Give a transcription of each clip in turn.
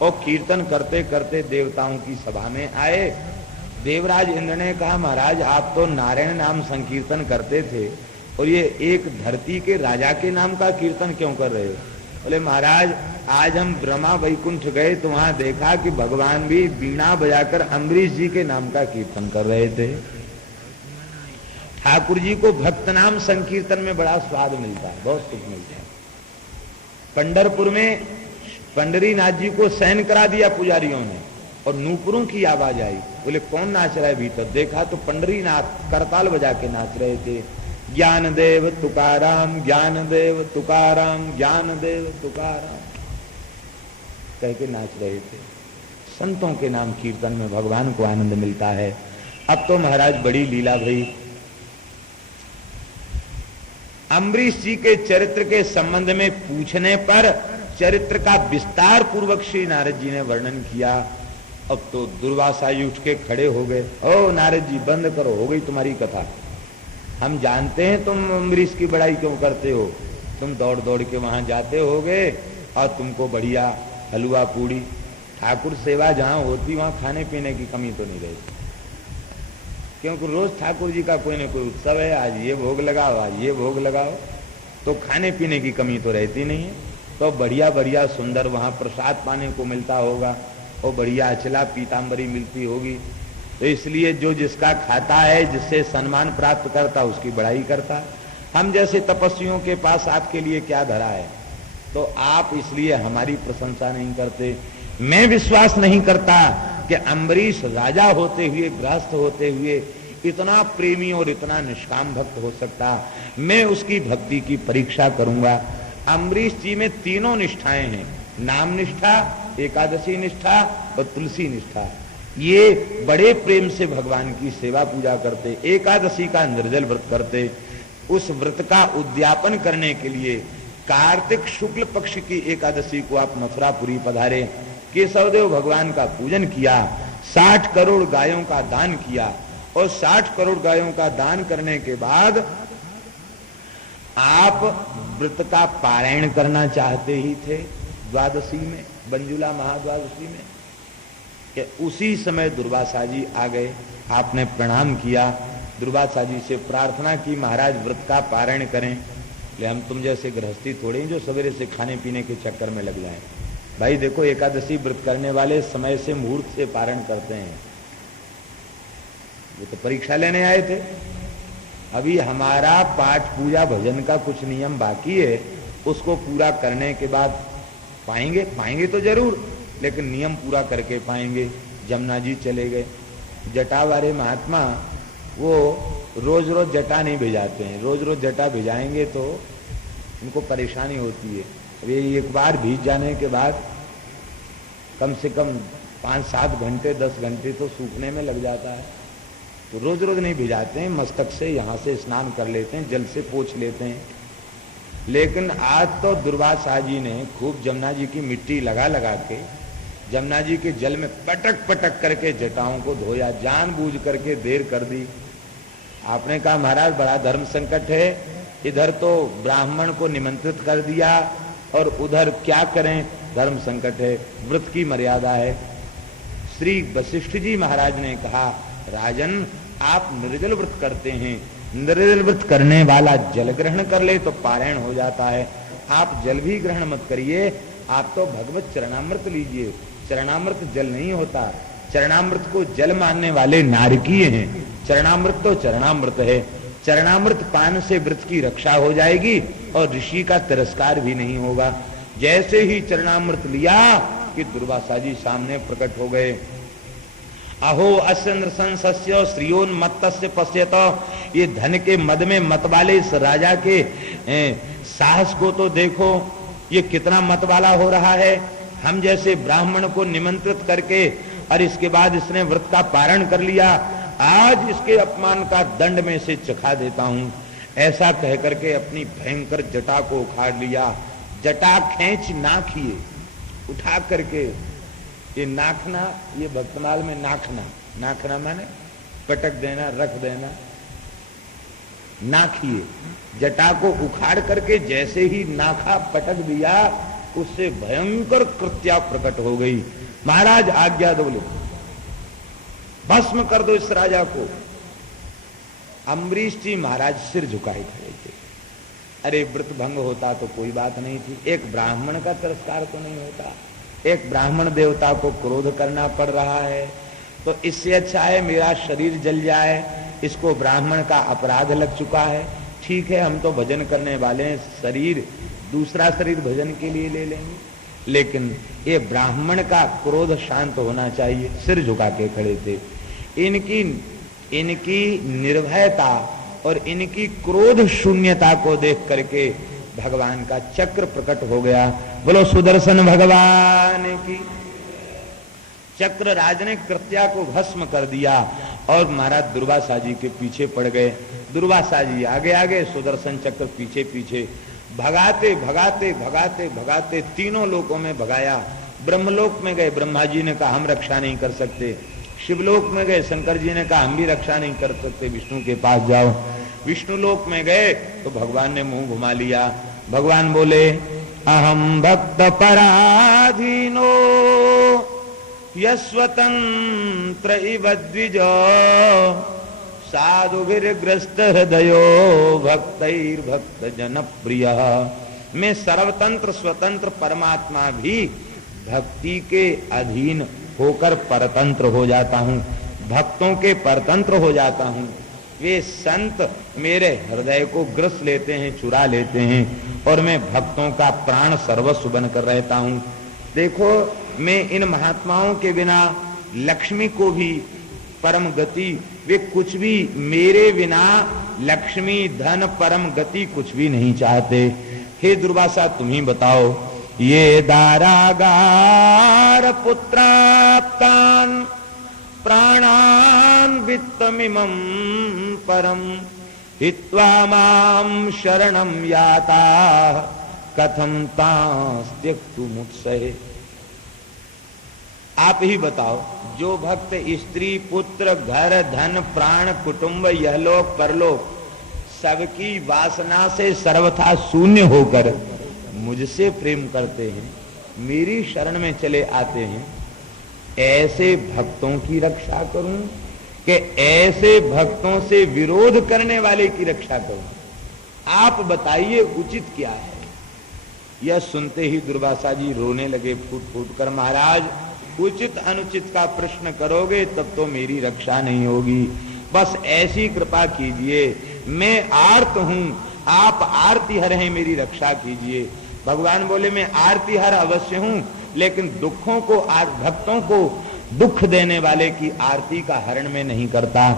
और कीर्तन करते करते देवताओं की सभा में आए। देवराज इंद्र ने कहा, महाराज आप तो नारायण नाम संकीर्तन करते थे और ये एक धरती के राजा के नाम का कीर्तन क्यों कर रहे हो? बोले महाराज आज हम ब्रह्मा वैकुंठ गए तो वहां देखा कि भगवान भी वीणा बजाकर अम्बरीश जी के नाम का कीर्तन कर रहे थे। ठाकुर जी को भक्त नाम संकीर्तन में बड़ा स्वाद मिलता है, बहुत सुख मिलता है। पंढरपुर में पंडरीनाथ जी को शयन करा दिया पुजारियों ने और नूपुरों की आवाज आई। बोले कौन नाच रहा है भीतर? देखा तो पंडरीनाथ करताल बजा के नाच रहे थे। ज्ञान देव तुकाराम, ज्ञान देव तुकाराम, ज्ञान देव तुकाराम कह के नाच रहे थे। संतों के नाम कीर्तन में भगवान को आनंद मिलता है। अब तो महाराज बड़ी लीला भई। अम्बरीश जी के चरित्र के संबंध में पूछने पर चरित्र का विस्तार पूर्वक श्री नारद जी ने वर्णन किया। अब तो दुर्वासा जी उठ के खड़े हो गए। ओ नारद जी बंद करो, हो गई तुम्हारी कथा। हम जानते हैं तुम अम्बरीश की बड़ाई क्यों करते हो। तुम दौड़ दौड़ के वहां जाते होगे और तुमको बढ़िया हलवा पूड़ी ठाकुर सेवा जहां होती वहां खाने पीने की कमी तो नहीं रहती, क्योंकि रोज ठाकुर जी का कोई ना कोई उत्सव है। आज ये भोग लगाओ, आज ये भोग लगाओ, तो खाने पीने की कमी तो रहती नहीं है। तो बढ़िया बढ़िया सुंदर वहां प्रसाद पाने को मिलता होगा और बढ़िया अचला पीताम्बरी मिलती होगी। तो इसलिए जो जिसका खाता है, जिससे सम्मान प्राप्त करता उसकी बड़ाई करता। हम जैसे तपस्वियों के पास आपके लिए क्या धरा है, तो आप इसलिए हमारी प्रशंसा नहीं करते। मैं विश्वास नहीं करता कि अम्बरीश राजा होते हुए, गृहस्थ होते हुए इतना प्रेमी और इतना निष्काम भक्त हो सकता। मैं उसकी भक्ति की परीक्षा करूंगा। अम्बरीश जी में तीनों निष्ठाएं हैं, नाम निष्ठा, एकादशी निष्ठा और तुलसी निष्ठा। ये बड़े प्रेम से भगवान की सेवा पूजा करते, एकादशी का निर्जल व्रत करते। उस व्रत का उद्यापन करने के लिए कार्तिक शुक्ल पक्ष की एकादशी को आप मथुरापुरी पधारे, केशवदेव भगवान का पूजन किया, 60 करोड़ गायों का दान किया और 60 करोड़ गायों का दान करने के बाद आप व्रत का पारायण करना चाहते ही थे द्वादशी में, मंजुला महाद्वादशी में, कि उसी समय दुर्वासा जी आ गए। आपने प्रणाम किया, दुर्वासा जी से प्रार्थना की महाराज व्रत का पारायण करें। ले हम तुम जैसे गृहस्थी थोड़े जो सवेरे से खाने पीने के चक्कर में लग जाएं। भाई देखो एकादशी व्रत करने वाले समय से मुहूर्त से पारण करते हैं। ये तो परीक्षा लेने आए थे। अभी हमारा पाठ पूजा भजन का कुछ नियम बाकी है, उसको पूरा करने के बाद पाएंगे तो जरूर, लेकिन नियम पूरा करके पाएंगे। जमुना जी चले गए, जटा वाले महात्मा वो रोज रोज जटा नहीं भिजाते हैं। रोज रोज जटा भिजाएंगे तो उनको परेशानी होती है। अभी एक बार भीज जाने के बाद कम से कम 5-7 घंटे 10 घंटे तो सूखने में लग जाता है। तो रोज रोज नहीं भिजाते हैं, मस्तक से यहाँ से स्नान कर लेते हैं, जल से पोंछ लेते हैं। लेकिन आज तो दुर्वासा जी ने खूब जमुना जी की मिट्टी लगा लगा के जमुना जी के जल में पटक पटक करके जटाओं को धोया, जानबूझ करके देर कर दी। आपने कहा महाराज बड़ा धर्म संकट है, इधर तो ब्राह्मण को निमंत्रित कर दिया और उधर क्या करें, धर्म संकट है, व्रत की मर्यादा है। श्री वशिष्ठ जी महाराज ने कहा राजन आप निर्जल व्रत करते हैं, निर्जल व्रत करने वाला जल ग्रहण कर ले तो पारायण हो जाता है। आप जल भी ग्रहण मत करिए, आप तो भगवत चरणामृत लीजिए। चरणामृत जल नहीं होता, चरणामृत को जल मानने वाले नारकीय हैं। चरणामृत तो चरणामृत है, चरणामृत पान से व्रत की रक्षा हो जाएगी और ऋषि का तिरस्कार भी नहीं होगा। जैसे ही चरणामृत लिया कि दुर्वासा जी सामने प्रकट हो गए। अहो अस्य नृशंसस्य श्रियोन्मत्तस्य पश्यत, ये धन के मद में मत वाले इस राजा के साहस को तो देखो, ये कितना मत वाला हो रहा है। हम जैसे ब्राह्मण को निमंत्रित करके और इसके बाद इसने व्रत का पारण कर लिया, आज इसके अपमान का दंड में से चखा देता हूं। ऐसा कह करके अपनी भयंकर जटा को उखाड़ लिया। जटा खींच नाखिए, उठा करके ये नाखना, ये भक्तमाल में नाखना, नाखना माने पटक देना, रख देना। नाखिए, जटा को उखाड़ करके जैसे ही नाखा पटक दिया उससे भयंकर कृत्या प्रकट हो गई। महाराज आज्ञा दो, बोले भस्म कर दो इस राजा को। अम्बरीश जी महाराज सिर झुकाए खड़े थे। अरे व्रत भंग होता तो कोई बात नहीं थी, एक ब्राह्मण का तिरस्कार तो नहीं होता, एक ब्राह्मण देवता को क्रोध करना पड़ रहा है, तो इससे अच्छा है मेरा शरीर जल जाए। इसको ब्राह्मण का अपराध लग चुका है, ठीक है हम तो भजन करने वाले हैं, शरीर दूसरा शरीर भजन के लिए ले लेंगे, लेकिन ये ब्राह्मण का क्रोध शांत होना चाहिए। सिर झुका के खड़े थे। इनकी निर्भयता और इनकी क्रोध शून्यता को देख करके भगवान का चक्र प्रकट हो गया। बोलो सुदर्शन भगवान की। चक्र राज ने कृत्या को भस्म कर दिया और महाराज दुर्वासा जी के पीछे पड़ गए। दुर्वासा जी आगे आगे, सुदर्शन चक्र पीछे पीछे, भगाते भगाते भगाते भगाते तीनों लोकों में भगाया। ब्रह्मलोक में गए, ब्रह्मा जी ने कहा हम रक्षा नहीं कर सकते। शिवलोक में गए, शंकर जी ने कहा हम भी रक्षा नहीं कर सकते, विष्णु के पास जाओ। विष्णु लोक में गए तो भगवान ने मुंह घुमा लिया। भगवान बोले अहम भक्त पराधीनो यस्वतंत्र इव द्विज साधुभिर्ग्रस्त हृदयो भक्तैर्भक्त जन प्रिय। मैं सर्वतंत्र स्वतंत्र परमात्मा भी भक्ति के अधीन होकर परतंत्र हो जाता हूँ, भक्तों के परतंत्र हो जाता हूँ। वे संत मेरे हृदय को ग्रस लेते हैं, चुरा लेते हैं, और मैं भक्तों का प्राण सर्वस्व बनकर रहता हूँ। देखो मैं इन महात्माओं के बिना लक्ष्मी को भी परम गति, वे कुछ भी मेरे बिना लक्ष्मी धन परम गति कुछ भी नहीं चाहते। हे दुर्वासा तुम ही बताओ, ये दारागार पुत्राप्तान प्राणान वित्तमिमं परम हित्वा मां शरणं याता कथं तास्त्यक्तुमुत्सहे। आप ही बताओ, जो भक्त स्त्री पुत्र घर धन प्राण कुटुंब यहलोक परलोक सबकी वासना से सर्वथा शून्य होकर मुझसे प्रेम करते हैं, मेरी शरण में चले आते हैं, ऐसे भक्तों की रक्षा करूं कि ऐसे भक्तों से विरोध करने वाले की रक्षा करूं? आप बताइए उचित क्या है? यह सुनते ही दुर्वासा जी रोने लगे फूट फूट कर। महाराज उचित अनुचित का प्रश्न करोगे तब तो मेरी रक्षा नहीं होगी, बस ऐसी कृपा कीजिए, मैं आर्त हूं, आप आरती हर हैं, मेरी रक्षा कीजिए। भगवान बोले मैं आरती हर अवश्य हूं, लेकिन दुखों को, भक्तों को दुख देने वाले की आरती का हरण में नहीं करता।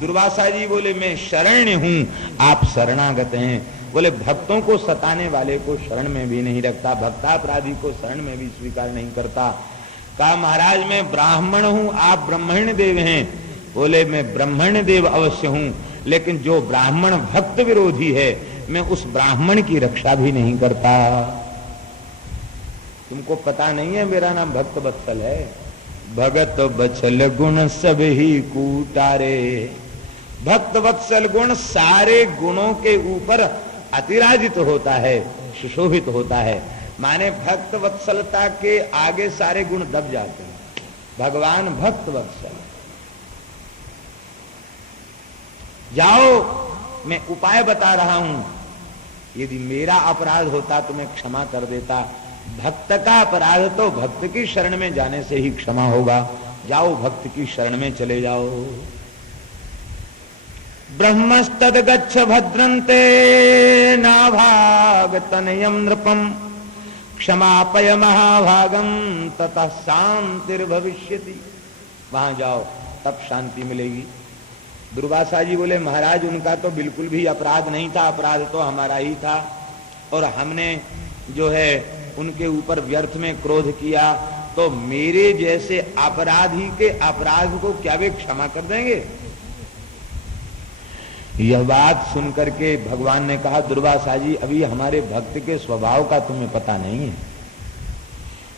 दुर्वासा जी बोले मैं शरण्य हूं, आप शरणागत हैं। बोले भक्तों को सताने वाले को शरण में भी नहीं रखता, भक्तापराधी को शरण में भी स्वीकार नहीं करता। कहा महाराज मैं ब्राह्मण हूं, आप ब्रह्मण्य देव हैं। बोले मैं ब्रह्मण्य देव अवश्य हूं, लेकिन जो ब्राह्मण भक्त विरोधी है मैं उस ब्राह्मण की रक्षा भी नहीं करता। तुमको पता नहीं है मेरा नाम भक्त वत्सल है। भगत बचल गुण सब ही कूटारे। भक्त वत्सल गुण सारे गुणों के ऊपर अतिराजित होता है, सुशोभित होता है। माने भक्त वत्सलता के आगे सारे गुण दब जाते हैं। भगवान भक्त वत्सल। जाओ मैं उपाय बता रहा हूं, यदि मेरा अपराध होता तो मैं क्षमा कर देता, भक्त का अपराध तो भक्त की शरण में जाने से ही क्षमा होगा। जाओ भक्त की शरण में चले जाओ। ब्रह्मस्तद गच्छ भद्रन्ते नाभाग तनयम नृपम क्षमापय महाभागम ततः शांतिर्भविष्यति। वहां जाओ तब शांति मिलेगी। दुर्वासा जी बोले महाराज उनका तो बिल्कुल भी अपराध नहीं था, अपराध तो हमारा ही था, और हमने जो है उनके ऊपर व्यर्थ में क्रोध किया, तो मेरे जैसे अपराधी के अपराध को क्या वे क्षमा कर देंगे? यह बात सुनकर के भगवान ने कहा दुर्वासा जी अभी हमारे भक्त के स्वभाव का तुम्हें पता नहीं है।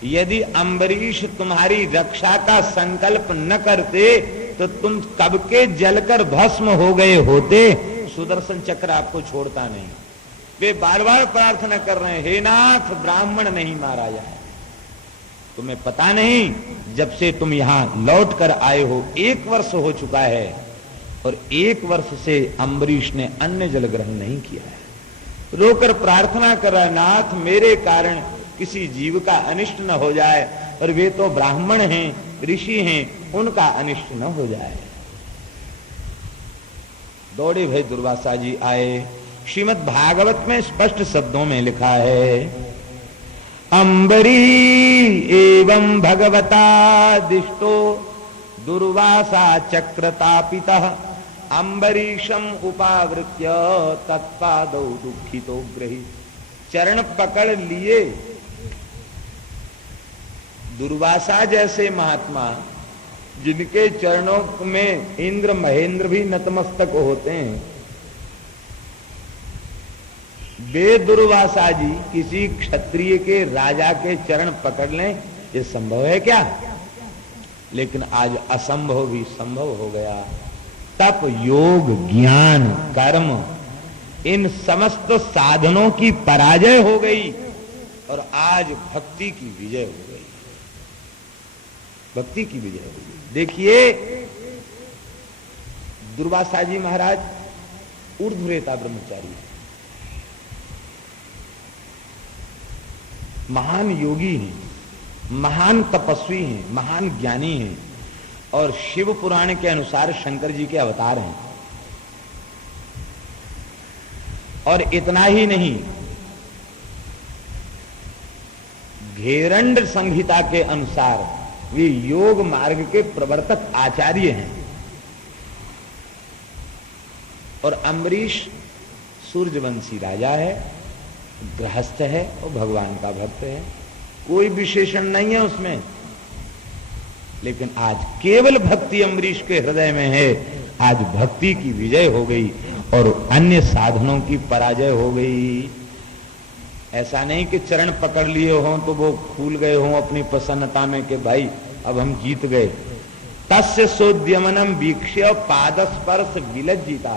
यदि अम्बरीश तुम्हारी रक्षा का संकल्प न करते तो तुम कब के जलकर भस्म हो गए होते। सुदर्शन चक्र आपको छोड़ता नहीं। वे बार बार प्रार्थना कर रहे हैं, हे नाथ ब्राह्मण नहीं मारा जाए। तुम्हें पता नहीं, जब से तुम यहां लौट कर आए हो 1 वर्ष हो चुका है और 1 वर्ष से अम्बरीश ने अन्न जल ग्रहण नहीं किया है। रोकर प्रार्थना कर रहा, नाथ मेरे कारण किसी जीव का अनिष्ट न हो जाए, और वे तो ब्राह्मण हैं, ऋषि हैं, उनका अनिष्ट न हो जाए। दौड़े भाई दुर्वासा जी आए। श्रीमद् भागवत में स्पष्ट शब्दों में लिखा है, अम्बरी एवं भगवता दिष्टो दुर्वासा चक्रतापितः अम्बरीशम उपावृत्य तत्पादौ दुखितो ग्रही। चरण पकड़ लिए दुर्वासा जैसे महात्मा, जिनके चरणों में इंद्र महेंद्र भी नतमस्तक होते हैं, वे दुर्वासा जी किसी क्षत्रिय के राजा के चरण पकड़ लें, ये संभव है क्या? लेकिन आज असंभव भी संभव हो गया। तप, योग, ज्ञान, कर्म, इन समस्त साधनों की पराजय हो गई और आज भक्ति की विजय हो गई। भक्ति की विजय हो गई। देखिए दुर्वासा जी महाराज ऊर्ध्वरेता ब्रह्मचारी है, महान योगी हैं, महान तपस्वी हैं, महान ज्ञानी हैं, और शिव पुराण के अनुसार शंकर जी के अवतार हैं। और इतना ही नहीं, घेरंड संहिता के अनुसार वे योग मार्ग के प्रवर्तक आचार्य हैं। और अम्बरीश सूर्यवंशी राजा है, गृहस्थ है और भगवान का भक्त है, कोई विशेषण नहीं है उसमें। लेकिन आज केवल भक्ति अम्बरीश के हृदय में है। आज भक्ति की विजय हो गई और अन्य साधनों की पराजय हो गई। ऐसा नहीं कि चरण पकड़ लिए हों तो वो फूल गए हों अपनी प्रसन्नता में कि भाई अब हम जीत गए। तस्य सोद्यमनम वीक्ष्य पादस्पर्श विलज्जिता,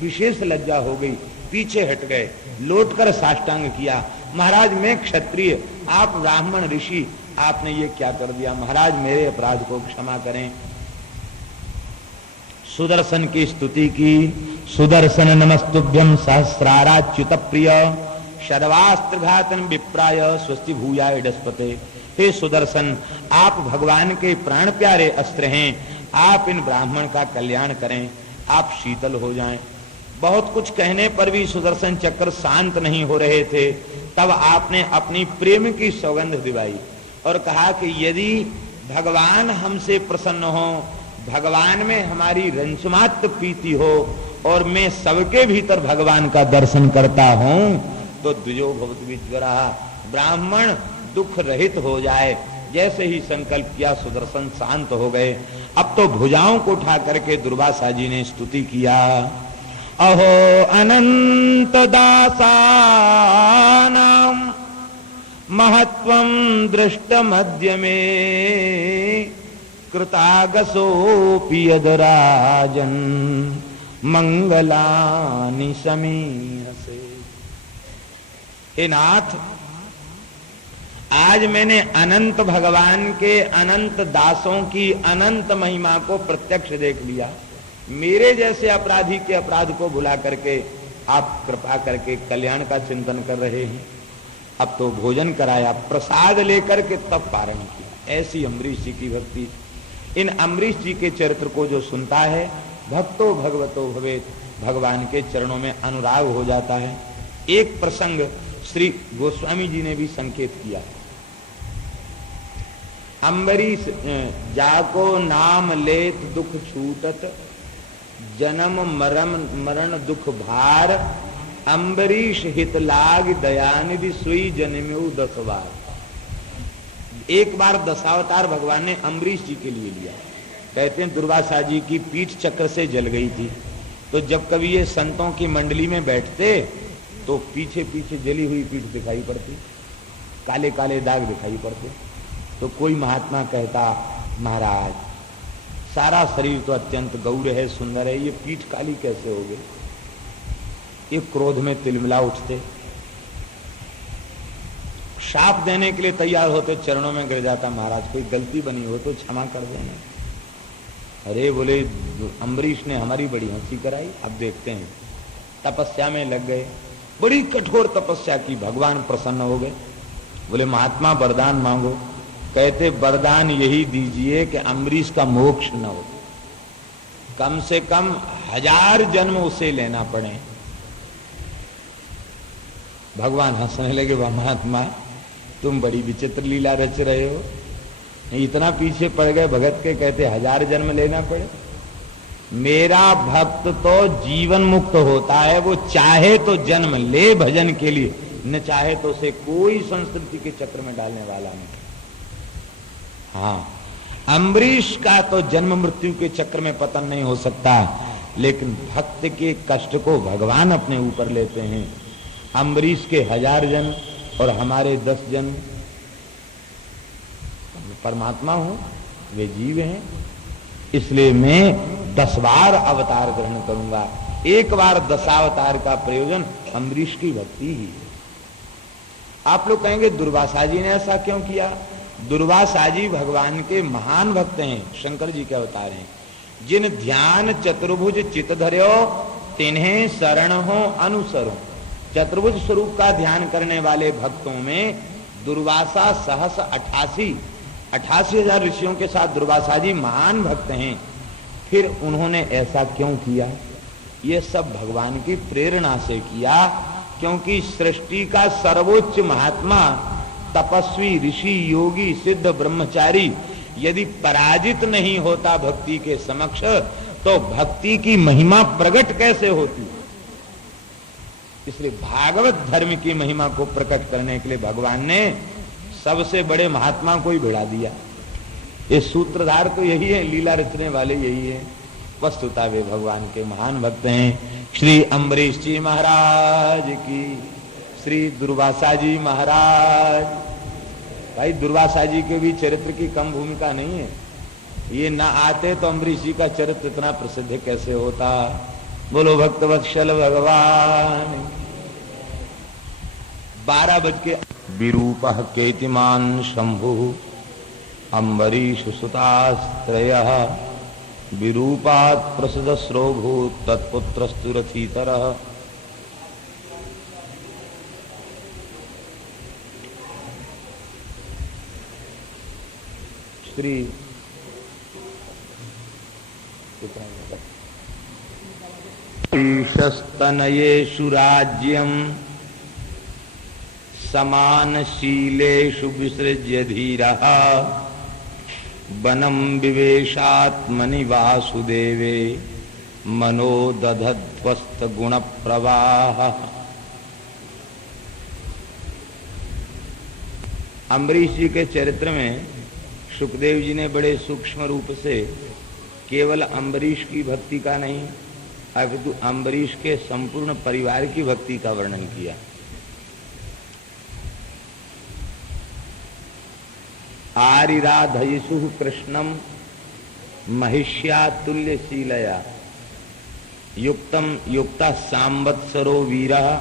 विशेष लज्जा हो गई, पीछे हट गए, लौटकर साष्टांग किया, महाराज मैं क्षत्रिय, आप ब्राह्मण ऋषि, आपने ये क्या कर दिया, महाराज मेरे अपराध को क्षमा करें। सुदर्शन की स्तुति की, सुदर्शन नमस्तुभ्यं सहस्राराच्युत प्रिय शर्वास्त्र घातन विप्राय स्वस्ति भूयाय डस्पते। हे सुदर्शन, आप भगवान के प्राण प्यारे अस्त्र हैं, आप इन ब्राह्मण का कल्याण करें, आप शीतल हो जाएं। बहुत कुछ कहने पर भी सुदर्शन चक्र शांत नहीं हो रहे थे। तब आपने अपनी प्रेम की सौगंध दिवाई और कहा कि यदि भगवान हमसे प्रसन्न हो, भगवान में हमारी रंसमात्र प्रीति हो और मैं सबके भीतर भगवान का दर्शन करता हूं, तो द्विजो भवति विज्वरा, ब्राह्मण दुख रहित हो जाए। जैसे ही संकल्प किया सुदर्शन शांत हो गए। अब तो भुजाओं को उठा करके दुर्वासा जी ने स्तुति किया, अहो अनंत दासानां महत्वं दृष्टमद्य मे कृतागसोऽपि यदराजन् मंगलानि समीहसे। हे नाथ, आज मैंने अनंत भगवान के अनंत दासों की अनंत महिमा को प्रत्यक्ष देख लिया। मेरे जैसे अपराधी के अपराध को भुला करके आप कृपा करके कल्याण का चिंतन कर रहे हैं। अब तो भोजन कराया, प्रसाद लेकर के तब पारण किया। ऐसी अम्बरीश जी की भक्ति। इन अम्बरीश जी के चरित्र को जो सुनता है, भक्तो भगवतो भवेत, भगवान के चरणों में अनुराग हो जाता है। एक प्रसंग श्री गोस्वामी जी ने भी संकेत किया। अम्बरीश जाको नाम लेत दुख छूटत, जन्म मरण दुख भार, अम्बरीश हित लाग दयानिधि सुई जन्म्यु 10 बार। एक बार दशावतार भगवान ने अम्बरीश जी के लिए लिया। कहते हैं दुर्वासा जी की पीठ चक्र से जल गई थी, तो जब कभी ये संतों की मंडली में बैठते तो पीछे पीछे जली हुई पीठ दिखाई पड़ती, काले काले दाग दिखाई पड़ते। तो कोई महात्मा कहता, महाराज सारा शरीर तो अत्यंत गौर है, सुंदर है, ये पीठ काली कैसे हो गई? ये क्रोध में तिलमिला उठते, शाप देने के लिए तैयार होते, चरणों में गिर जाता, महाराज कोई गलती बनी हो तो क्षमा कर देना। अरे बोले अम्बरीश ने हमारी बड़ी हंसी कराई, अब देखते हैं। तपस्या में लग गए, बड़ी कठोर तपस्या की, भगवान प्रसन्न हो गए। बोले महात्मा वरदान मांगो। कहते वरदान यही दीजिए कि अम्बरीश का मोक्ष न हो, कम से कम 1000 जन्म उसे लेना पड़े। भगवान हंसने लगे, वाह महात्मा तुम बड़ी विचित्र लीला रच रहे हो, इतना पीछे पड़ गए भगत के, कहते 1000 जन्म लेना पड़े। मेरा भक्त तो जीवन मुक्त होता है, वो चाहे तो जन्म ले भजन के लिए, न चाहे तो उसे कोई संस्कृति के चक्र में डालने वाला नहीं। हाँ, अम्बरीश का तो जन्म मृत्यु के चक्र में पतन नहीं हो सकता, लेकिन भक्त के कष्ट को भगवान अपने ऊपर लेते हैं। अम्बरीश के 1000 जन्म और हमारे 10 जन्म, परमात्मा हो, वे जीव हैं, इसलिए मैं 10 बार अवतार ग्रहण करूंगा। एक बार 10 अवतार का प्रयोजन अम्बरीश की भक्ति ही। आप लोग कहेंगे दुर्वासा जी ने ऐसा क्यों किया? दुर्वासा जी भगवान के महान भक्त हैं, शंकर जी के अवतार हैं। जिन ध्यान चतुर्भुज चित धर्यो तिन्हें शरण हो अनुसरो। चतुर्भुज स्वरूप का ध्यान करने वाले भक्तों में दुर्वासा सहस 88,000 ऋषियों के साथ दुर्वासा जी महान भक्त हैं। फिर उन्होंने ऐसा क्यों किया? ये सब भगवान की प्रेरणा से किया, क्योंकि सृष्टि का सर्वोच्च महात्मा, तपस्वी, ऋषि, योगी, सिद्ध, ब्रह्मचारी यदि पराजित नहीं होता भक्ति के समक्ष, तो भक्ति की महिमा प्रकट कैसे होती? इसलिए भागवत धर्म की महिमा को प्रकट करने के लिए भगवान ने सबसे बड़े महात्मा को ही भिड़ा दिया। ये सूत्रधार तो यही है, लीला रचने वाले यही है। वस्तुतः वे भगवान के महान भक्त हैं। श्री अम्बरीश जी महाराज की, श्री दुर्वासा जी महाराज। भाई दुर्वासा जी के भी चरित्र की कम भूमिका नहीं है। ये ना आते तो अम्बरीश जी का चरित्र इतना प्रसिद्ध कैसे होता। बोलो भक्तवत्सल भगवान। 12 बज के विरूपः केतिमान शंभु अम्बरीश सुतास्त्रयः विरूपात् प्रसिद्धस्रोभूत् तत्पुत्रस्तु रथीतरः। श्री ईशस्तनयेषु राज्यम् समानशीलेषु विसृज्य धीरः वनं विवेशात्मनि वासुदेवे मनो दधध्वस्त गुण प्रवाह। अम्बरीश जी के चरित्र में सुखदेव जी ने बड़े सूक्ष्म रूप से केवल अम्बरीश की भक्ति का नहीं, अपितु अम्बरीश के संपूर्ण परिवार की भक्ति का वर्णन किया। आरिराधयिषु कृष्णम महिष्या तुल्यशीलया युक्तम युक्ता सांवत्सरो वीरः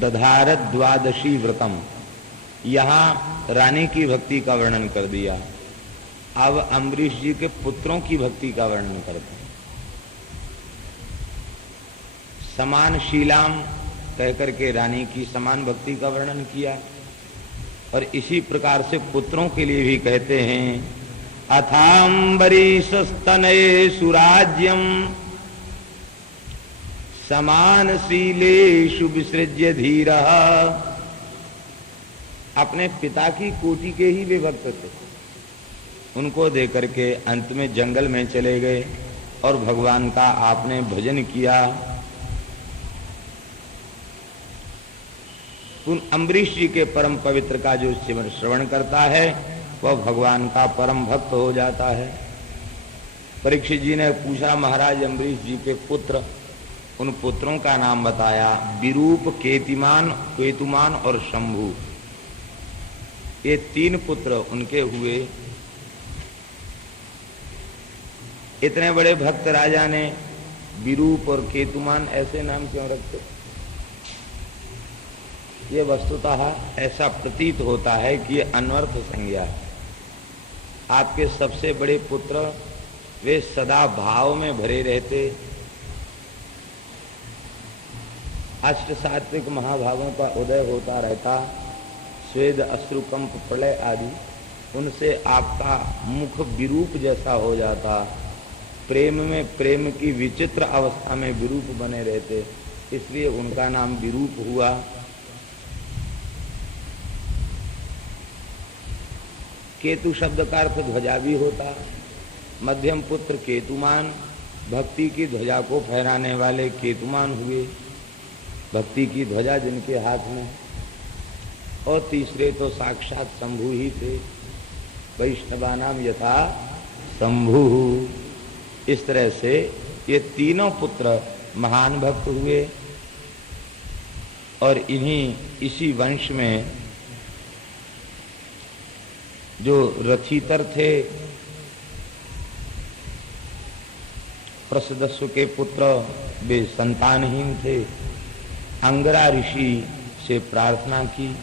दधार द्वादशी व्रतम। यहाँ रानी की भक्ति का वर्णन कर दिया। अब अम्बरीश जी के पुत्रों की भक्ति का वर्णन करते हैं। समान शीलाम कहकर के रानी की समान भक्ति का वर्णन किया, और इसी प्रकार से पुत्रों के लिए भी कहते हैं अथाम्बरीशस्तनयेषु राज्यम समानशीलेषु विसृज्य धीरः। अपने पिता की कोटि के ही वे भक्त थे। उनको देकर के अंत में जंगल में चले गए और भगवान का आपने भजन किया। उन अम्बरीश जी के परम पवित्र का जो श्रवण करता है वह भगवान का परम भक्त हो जाता है। परीक्षित जी ने पूछा महाराज अम्बरीश जी के पुत्र, उन पुत्रों का नाम बताया। विरूप, केतिमान, केतुमान और शंभु, ये 3 पुत्र उनके हुए। इतने बड़े भक्त राजा ने विरूप और केतुमान ऐसे नाम क्यों रखते? ये वस्तुतः ऐसा प्रतीत होता है कि ये अनर्थ संज्ञा है। आपके सबसे बड़े पुत्र वे सदा भाव में भरे रहते, अष्ट सात्विक महाभागों का उदय होता रहता, स्वेद अश्रुकंप प्रलय आदि, उनसे आपका मुख विरूप जैसा हो जाता, प्रेम में प्रेम की विचित्र अवस्था में विरूप बने रहते, इसलिए उनका नाम विरूप हुआ। केतु शब्द का अर्थ ध्वजा भी होता, मध्यम पुत्र केतुमान, भक्ति की ध्वजा को फहराने वाले केतुमान हुए, भक्ति की ध्वजा जिनके हाथ में। और तीसरे तो साक्षात शंभु ही थे, वैष्णवानाम यथा शंभु। इस तरह से ये तीनों पुत्र महान भक्त हुए और इसी वंश में जो रथितर थे, प्रसदस्व के पुत्र, वे संतानहीन थे। अंगिरा ऋषि से प्रार्थना की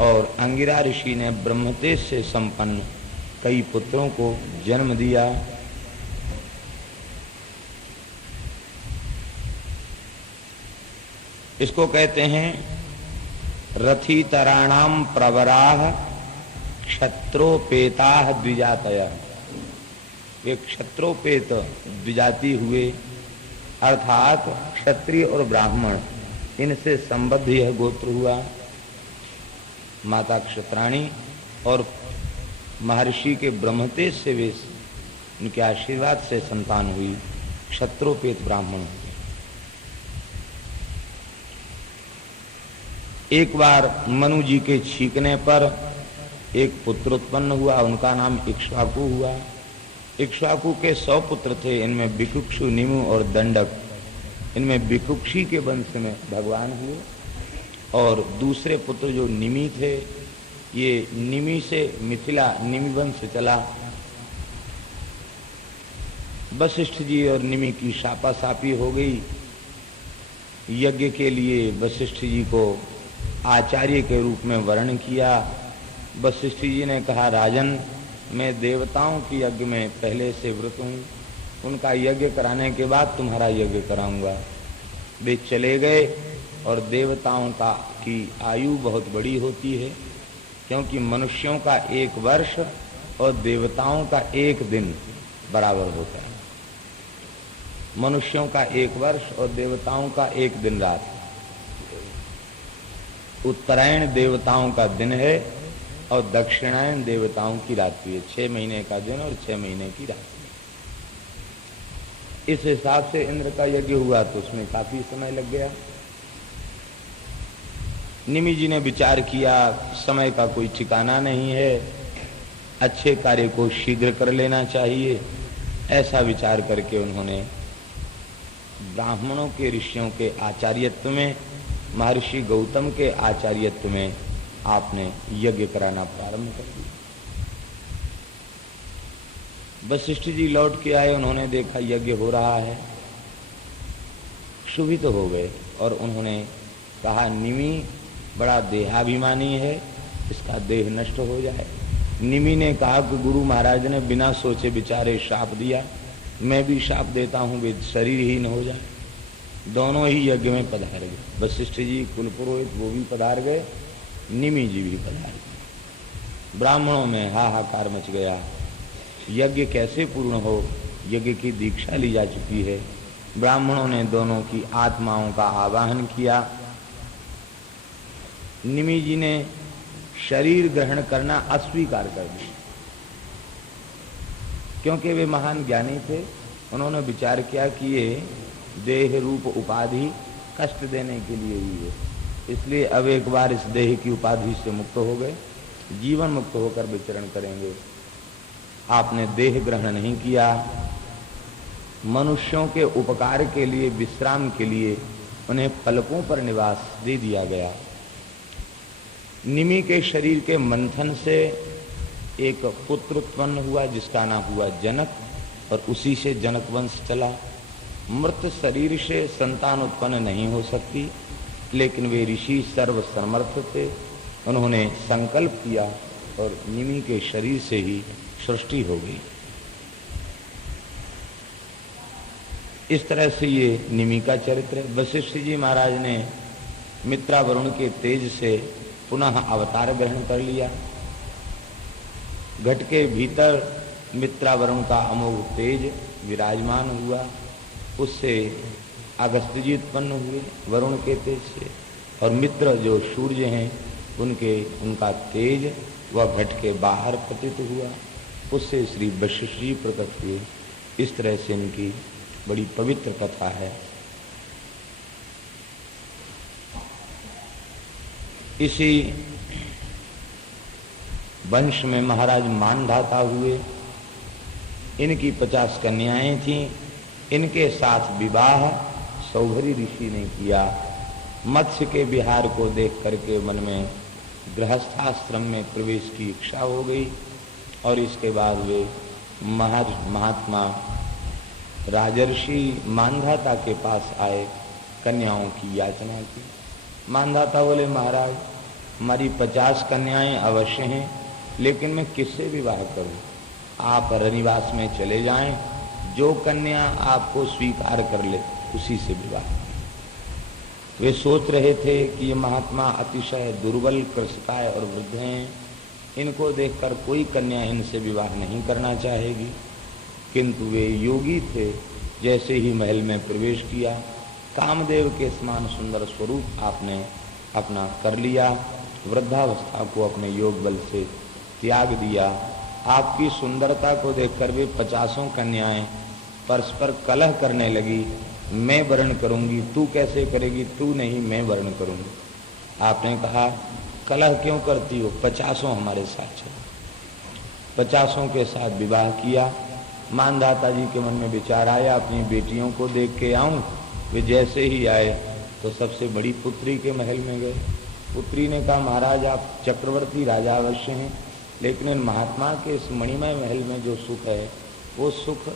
और अंगिरा ऋषि ने ब्रह्मतेज से संपन्न कई पुत्रों को जन्म दिया। इसको कहते हैं रथितराणाम प्रवराह क्षत्रोपेताः द्विजातयः। वे क्षत्रोपेत द्विजाति हुए, अर्थात क्षत्रिय और ब्राह्मण, इनसे संबद्ध यह गोत्र हुआ। माता क्षत्राणी और महर्षि के ब्रह्मतेज से वे, उनके आशीर्वाद से संतान हुई, क्षत्रोपेत ब्राह्मण हुए। एक बार मनु जी के छींकने पर एक पुत्र उत्पन्न हुआ, उनका नाम इक्ष्वाकु हुआ। इक्ष्वाकु के 100 पुत्र थे, इनमें बिकुक्षु, निमु और दंडक, इनमें बिकुक्षी के वंश में भगवान हुए। और दूसरे पुत्र जो निमि थे, ये निमि से मिथिला निमि वंश चला। वशिष्ठ जी और निमि की शापाशापी हो गई। यज्ञ के लिए वशिष्ठ जी को आचार्य के रूप में वर्ण किया। वशिष्ठ जी ने कहा, राजन, मैं देवताओं की यज्ञ में पहले से व्रत हूँ, उनका यज्ञ कराने के बाद तुम्हारा यज्ञ कराऊंगा। वे चले गए और देवताओं की आयु बहुत बड़ी होती है, क्योंकि मनुष्यों का 1 वर्ष और देवताओं का 1 दिन बराबर होता है। मनुष्यों का 1 वर्ष और देवताओं का 1 दिन रात। उत्तरायण देवताओं का दिन है और दक्षिणायन देवताओं की रात्रि है। 6 महीने का दिन और 6 महीने की रात्रि। इस हिसाब से इंद्र का यज्ञ हुआ तो उसमें काफी समय लग गया। निमि जी ने विचार किया, समय का कोई ठिकाना नहीं है, अच्छे कार्य को शीघ्र कर लेना चाहिए। ऐसा विचार करके उन्होंने ब्राह्मणों के ऋषियों के आचार्यत्व में, महर्षि गौतम के आचार्यत्व में आपने यज्ञ कराना प्रारंभ कर दिया। वशिष्ठ जी लौट के आए, उन्होंने देखा यज्ञ हो रहा है, क्षुभित हो गए और उन्होंने कहा, निमि बड़ा देहाभिमानी है, इसका देह नष्ट हो जाए। निमि ने कहा कि गुरु महाराज ने बिना सोचे विचारे शाप दिया, मैं भी शाप देता हूँ, वे शरीरहीन हो जाए। दोनों ही यज्ञ में पधार गए। वशिष्ठ जी कुलपुरोहित वो भी पधार गए, निमि जी भी पधार गए। ब्राह्मणों में हाहाकार मच गया। यज्ञ कैसे पूर्ण हो? यज्ञ की दीक्षा ली जा चुकी है। ब्राह्मणों ने दोनों की आत्माओं का आवाहन किया। निमि जी ने शरीर ग्रहण करना अस्वीकार कर दिया, क्योंकि वे महान ज्ञानी थे। उन्होंने विचार किया कि ये देह रूप उपाधि कष्ट देने के लिए हुई है, इसलिए अब एक बार इस देह की उपाधि से मुक्त हो गए, जीवन मुक्त होकर विचरण करेंगे। आपने देह ग्रहण नहीं किया। मनुष्यों के उपकार के लिए, विश्राम के लिए उन्हें फलकों पर निवास दे दिया गया। निमि के शरीर के मंथन से एक पुत्र उत्पन्न हुआ जिसका नाम हुआ जनक, और उसी से जनक वंश चला। मृत शरीर से संतान उत्पन्न नहीं हो सकती, लेकिन वे ऋषि सर्वसमर्थ थे। उन्होंने संकल्प किया और निमि के शरीर से ही सृष्टि हो गई। इस तरह से ये निमि का चरित्र है। वशिष्ठ जी महाराज ने मित्रा वरुण के तेज से पुनः अवतार ग्रहण कर लिया। घट के भीतर मित्रा वरुण का अमोघ तेज विराजमान हुआ। उससे अगस्त जी उत्पन्न हुए वरुण के तेज से, और मित्र जो सूर्य हैं उनका तेज वह घट के बाहर प्रतीत हुआ। उससे श्री वशिष्ठ जी प्रकट हुए। इस तरह से इनकी बड़ी पवित्र कथा है। इसी वंश में महाराज मानधाता हुए। इनकी 50 कन्याएं थीं। इनके साथ विवाह सौभरी ऋषि ने किया। मत्स्य के विहार को देख करके मन में गृहस्थाश्रम में प्रवेश की इच्छा हो गई, और इसके बाद वे महात्मा राजर्षि मानधाता के पास आए, कन्याओं की याचना की। मानधाता बोले, महाराज हमारी 50 कन्याएं अवश्य हैं, लेकिन मैं किससे विवाह करूं? आप रनिवास में चले जाएं, जो कन्या आपको स्वीकार कर ले उसी से विवाह। वे सोच रहे थे कि ये महात्मा अतिशय दुर्बल, कृशकाय और वृद्ध हैं, इनको देखकर कोई कन्या इनसे विवाह नहीं करना चाहेगी। किंतु वे योगी थे। जैसे ही महल में प्रवेश किया, कामदेव के समान सुंदर स्वरूप आपने अपना कर लिया। वृद्धावस्था को अपने योग बल से त्याग दिया। आपकी सुंदरता को देखकर वे 50 कन्याएं परस्पर कलह करने लगी। मैं वर्ण करूंगी, तू कैसे करेगी? तू नहीं, मैं वर्ण करूंगी। आपने कहा, कलह क्यों करती हो? 50 हमारे साथ चलो। 50 के साथ विवाह किया। मानधाता जी के मन में विचार आया, अपनी बेटियों को देख के आऊं। वे जैसे ही आए तो सबसे बड़ी पुत्री के महल में गए। पुत्री ने कहा, महाराज आप चक्रवर्ती राजा अवश्य हैं, लेकिन इन महात्मा के इस मणिमय महल में जो सुख है वो सुख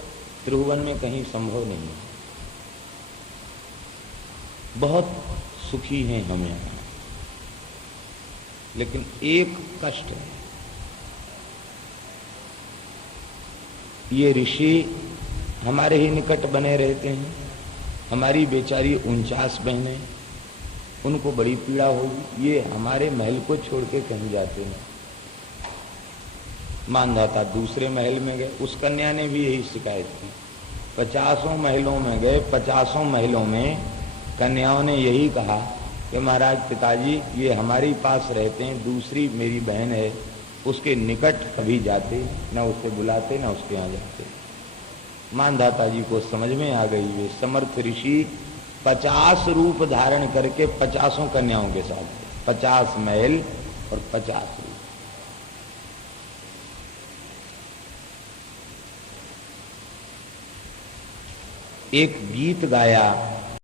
त्रिभुवन में कहीं संभव नहीं है। बहुत सुखी हैं हम यहाँ, लेकिन एक कष्ट है। ये ऋषि हमारे ही निकट बने रहते हैं। हमारी बेचारी 49 बहनें, उनको बड़ी पीड़ा होगी। ये हमारे महल को छोड़ के कहीं जाते हैं। मानधाता दूसरे महल में गए। उस कन्या ने भी यही शिकायत की। 50 महलों में गए। 50 महलों में कन्याओं ने यही कहा कि महाराज पिताजी ये हमारे पास रहते हैं, दूसरी मेरी बहन है, उसके निकट कभी जाते न, उसे बुलाते न उसके यहाँ जाते। मानधाता जी को समझ में आ गई। वे समर्थ ऋषि 50 रूप धारण करके 50 कन्याओं के साथ, 50 महल और 50 रूप। एक गीत गाया